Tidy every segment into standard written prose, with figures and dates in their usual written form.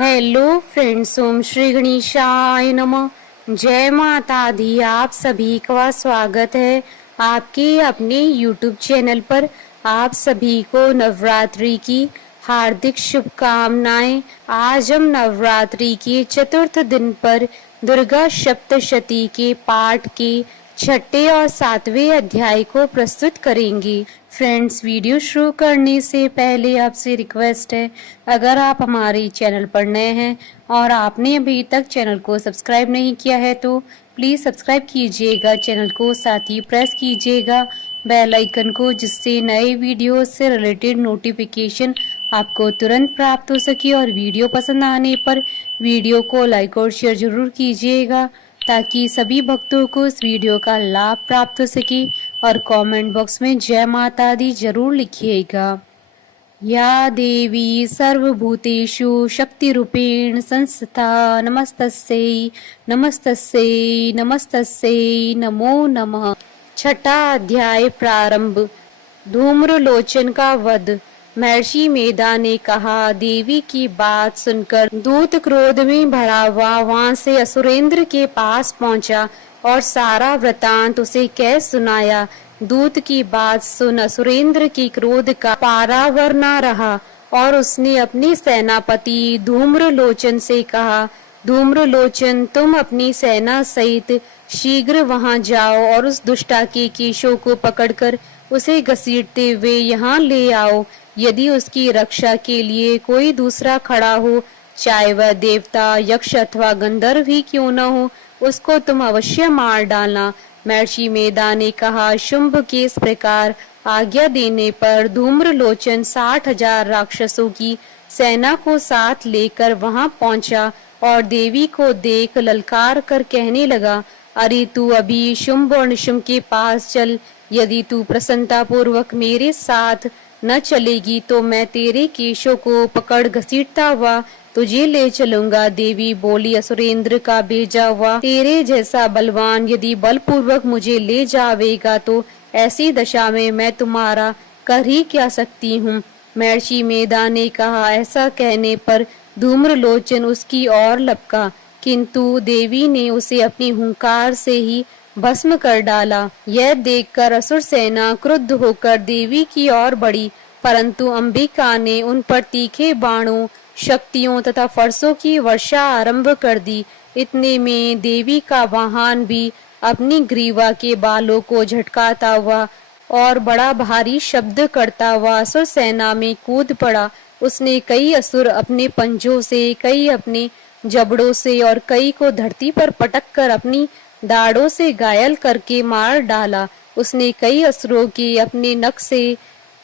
Hello friends, ओम श्री गणेशाय नमः। जय माता दी। आप सभी का स्वागत है आपके अपने यूट्यूब चैनल पर। आप सभी को नवरात्रि की हार्दिक शुभकामनाएं। आज हम नवरात्रि के चतुर्थ दिन पर दुर्गा सप्तशती के पाठ के छठे और सातवें अध्याय को प्रस्तुत करेंगे। फ्रेंड्स, वीडियो शुरू करने से पहले आपसे रिक्वेस्ट है, अगर आप हमारे चैनल पर नए हैं और आपने अभी तक चैनल को सब्सक्राइब नहीं किया है तो प्लीज़ सब्सक्राइब कीजिएगा चैनल को, साथ ही प्रेस कीजिएगा बेल आइकन को, जिससे नए वीडियो से रिलेटेड नोटिफिकेशन आपको तुरंत प्राप्त हो सके। और वीडियो पसंद आने पर वीडियो को लाइक और शेयर जरूर कीजिएगा ताकि सभी भक्तों को इस वीडियो का लाभ प्राप्त हो सके। और कमेंट बॉक्स में जय माता दी जरूर लिखिएगा। या देवी सर्वभूतेषु शक्तिरूपेण संस्थिता नमस्तस्यै नमस्तस्यै नमस्तस्यै नमो नमः। छठा अध्याय प्रारंभ। धूम्रलोचन का वध। महर्षि मेधा ने कहा, देवी की बात सुनकर दूत क्रोध में भरा हुआ वहां से असुरेंद्र के पास पहुंचा और सारा वृतांत उसे कह सुनाया। दूत की बात सुन असुरेंद्र की क्रोध का पारावर न रहा और उसने अपने सेनापति धूम्रलोचन से कहा, धूम्रलोचन, तुम अपनी सेना सहित शीघ्र वहां जाओ और उस दुष्टा के केशों को पकड़कर उसे घसीटते हुए यहाँ ले आओ। यदि उसकी रक्षा के लिए कोई दूसरा खड़ा हो, चाहे वह देवता, यक्ष अथवा गंधर्व ही क्यों न हो, उसको तुम अवश्य मार डालना। महर्षि मेधा ने कहा। शुंभ के इस प्रकार आज्ञा देने पर धूम्रलोचन 60,000 राक्षसों की सेना को साथ लेकर वहां पहुंचा और देवी को देख ललकार कर कहने लगा, अरे तू अभी शुंभ और निशुंभ के पास चल। यदि तू प्रसन्नता पूर्वक मेरे साथ न चलेगी तो मैं तेरे केशों को पकड़ घसीटता हुआ तुझे ले चलूंगा। देवी बोली, असुरेंद्र का भेजा हुआ तेरे जैसा बलवान यदि बलपूर्वक मुझे ले जावेगा तो ऐसी दशा में मैं तुम्हारा कर ही क्या सकती हूँ। महर्षि मेधा ने कहा। ऐसा कहने पर धूम्रलोचन उसकी ओर लपका, किंतु देवी ने उसे अपनी हुंकार से ही भस्म कर डाला। यह देखकर असुर सेना क्रुद्ध होकर देवी की ओर बढ़ी, परंतु अंबिका ने उन पर तीखे बाणों, शक्तियों तथा फरसों की वर्षा आरंभ कर दी। इतने में देवी का वाहन भी अपनी ग्रीवा के बालों को झटकाता हुआ और बड़ा भारी शब्द करता हुआ असुर सेना में कूद पड़ा। उसने कई असुर अपने पंजों से, कई अपने जबड़ों से और कई को धरती पर पटक कर अपनी दाढ़ों से घायल करके मार डाला। उसने कई असुरों के अपने नख से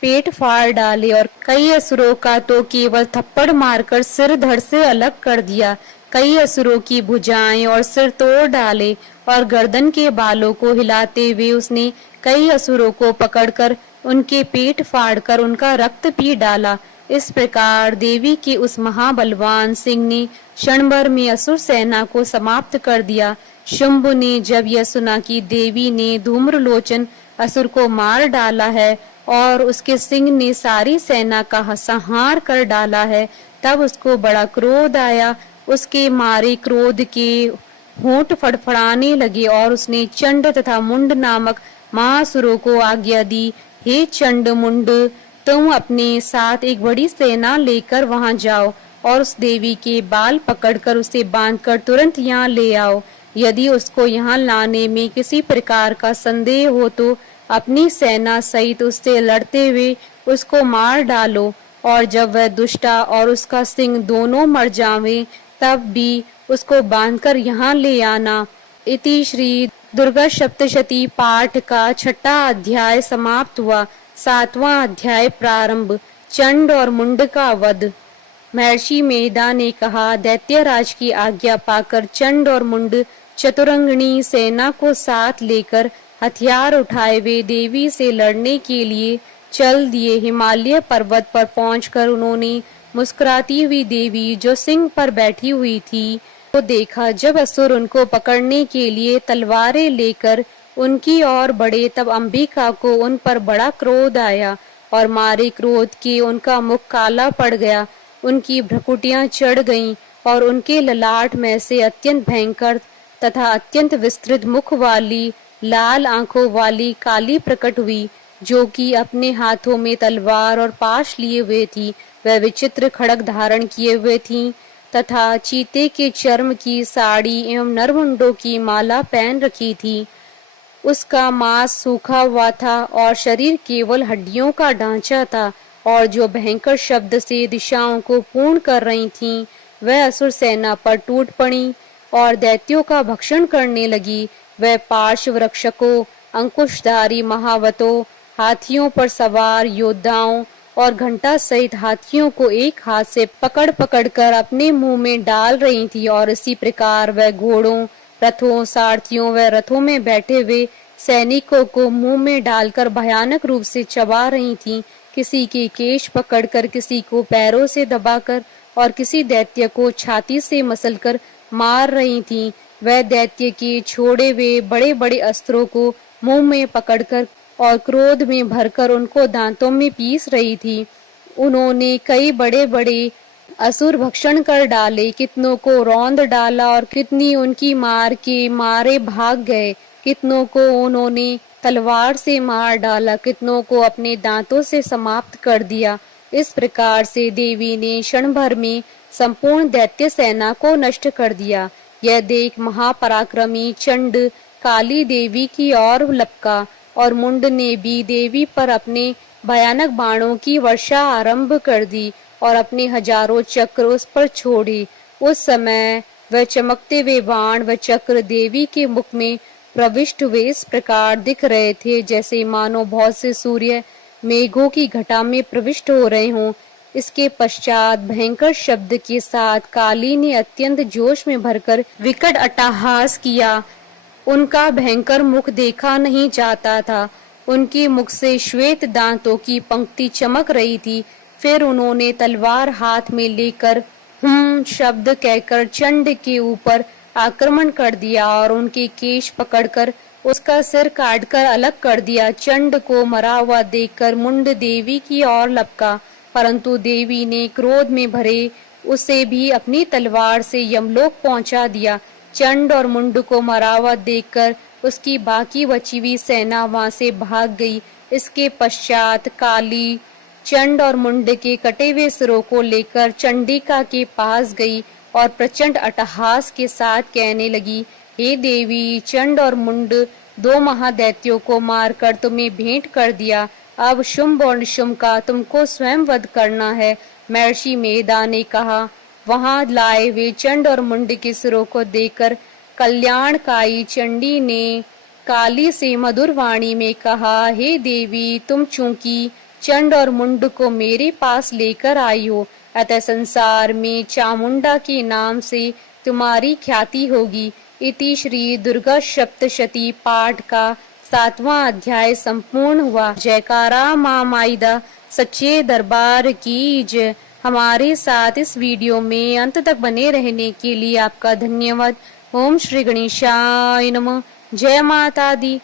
पेट फाड़ डाले और कई असुरों का तो केवल थप्पड़ मारकर सिर धड़ से अलग कर दिया। कई असुरों की भुजाएं और सिर तोड़ डाले और गर्दन के बालों को हिलाते हुए उसने कई असुरों को पकड़कर उनके पेट फाड़कर उनका रक्त पी डाला। इस प्रकार देवी के उस महाबलवान सिंह ने क्षण भर में असुर सेना को समाप्त कर दिया। शुंभ ने जब यह सुना कि देवी ने धूम्रलोचन असुर को मार डाला है और उसके सिंह ने सारी सेना का संहार कर डाला है, तब उसको बड़ा क्रोध आया। उसके मारे क्रोध के होंठ फड़फड़ाने लगे और उसने चंड तथा मुंड नामक महासुरों को आज्ञा दी, हे चंड मुंड, तुम अपने साथ एक बड़ी सेना लेकर वहां जाओ और उस देवी के बाल पकड़कर उसे बांधकर तुरंत यहाँ ले आओ। यदि उसको यहाँ लाने में किसी प्रकार का संदेह हो तो अपनी सेना सहित उससे लड़ते हुए उसको मार डालो, और जब वह दुष्टा और उसका सिंह दोनों मर जावें तब भी उसको बांधकर यहाँ ले आना। इति श्री दुर्गा सप्तशती पाठ का छठा अध्याय समाप्त हुआ। सातवां अध्याय प्रारंभ। चंड और मुंड का वध। महर्षि मेधा ने कहा, दैत्यराज की आज्ञा पाकर चंड और मुंड चतुरंगिणी सेना को साथ लेकर हथियार उठाए वे देवी से लड़ने के लिए चल दिए। हिमालय पर्वत पर पहुंचकर उन्होंने मुस्कुराती हुई देवी जो सिंह पर बैठी हुई थी को देखा। जब असुर उनको पकड़ने के लिए तलवारें लेकर उनकी ओर बढ़े तब अंबिका को उन पर बड़ा क्रोध आया और मारे क्रोध के उनका मुख काला पड़ गया उनकी भ्रुकुटियां चढ़ गईं और उनके ललाट में से अत्यंत भयंकर तथा अत्यंत विस्तृत मुख वाली लाल आंखों वाली काली प्रकट हुई, जो कि अपने हाथों में तलवार और पाश लिए हुए थी। वह विचित्र खड्ग धारण किए हुए थी तथा चीते के चर्म की साड़ी एवं नरमुंडों की माला पहन रखी थी। उसका मांस सूखा हुआ था और शरीर केवल हड्डियों का ढांचा था, और जो भयंकर शब्द से दिशाओं को पूर्ण कर रही थीं, वह असुर सेना पर टूट पड़ी और दैत्यों का भक्षण करने लगी। वह पार्श्व रक्षकों, अंकुशधारी महावतों, हाथियों पर सवार योद्धाओं और घंटा सहित हाथियों को एक हाथ से पकड़ पकड़ कर अपने मुंह में डाल रही थी, और इसी प्रकार वह घोड़ों, रथों, सारथियों व रथों में बैठे हुए सैनिकों को मुंह में डालकर भयानक रूप से चबा रही थीं। किसी के केश पकड़कर, किसी को पैरों से दबाकर और किसी दैत्य को छाती से मसलकर मार रही थीं। वह दैत्य के छोड़े हुए बड़े बड़े अस्त्रों को मुंह में पकड़कर और क्रोध में भरकर उनको दांतों में पीस रही थी। उन्होंने कई बड़े बड़े असुर भक्षण कर डाले, कितनों को रौंद डाला और कितनी उनकी मार के मारे भाग गए। कितनों को उन्होंने तलवार से मार डाला, कितनों को अपने दांतों से समाप्त कर दिया। इस प्रकार से देवी ने क्षण भर में संपूर्ण दैत्य सेना को नष्ट कर दिया। यह देख महापराक्रमी चंड काली देवी की ओर लपका और मुंड ने भी देवी पर अपने भयानक बाणों की वर्षा आरंभ कर दी और अपने हजारों चक्र उस पर छोड़े। उस समय वह चमकते हुए बाण व चक्र देवी के मुख में प्रविष्ट हुए इस प्रकार दिख रहे थे, जैसे मानो बहुत से सूर्य मेघों की घटा में प्रविष्ट हो रहे हों। इसके पश्चात भयंकर शब्द के साथ काली ने अत्यंत जोश में भरकर विकट अट्टहास किया। उनका भयंकर मुख देखा नहीं जाता था। उनके मुख से श्वेत दांतों की पंक्ति चमक रही थी। फिर उन्होंने तलवार हाथ में लेकर शब्द कहकर चंड के ऊपर आक्रमण कर दिया और उनके केश पकड़कर उसका सिर काटकर अलग कर दिया। चंड को मरा हुआ देखकर मुंड देवी की ओर लपका, परंतु देवी ने क्रोध में भरे उसे भी अपनी तलवार से यमलोक पहुंचा दिया। चंड और मुंड को मरा हुआ देखकर उसकी बाकी बची हुई सेना वहां से भाग गई। इसके पश्चात काली चंड और मुंड के कटे हुए सिरों को लेकर चंडिका के पास गई और प्रचंड अट्टहास के साथ कहने लगी, हे देवी, चंड और मुंड दो महादैत्यों को मारकर तुम्हें भेंट कर दिया। अब शुंभ और निशुंभ का तुमको स्वयं वध करना है। महर्षि मेधा ने कहा। वहां लाए हुए चंड और मुंड के सिरों को देखकर कल्याणकाई चंडी ने काली से मधुर वाणी में कहा, हे देवी, तुम चूंकि चंड और मुंड को मेरे पास लेकर आई हो, अतः संसार में चामुंडा के नाम से तुम्हारी ख्याति होगी। इति श्री दुर्गा सप्तशती पाठ का 7वां अध्याय संपूर्ण हुआ। जयकारा मां माईदा सच्चे दरबार की जय। हमारे साथ इस वीडियो में अंत तक बने रहने के लिए आपका धन्यवाद। ओम श्री गणेशाय नमः। जय माता दी।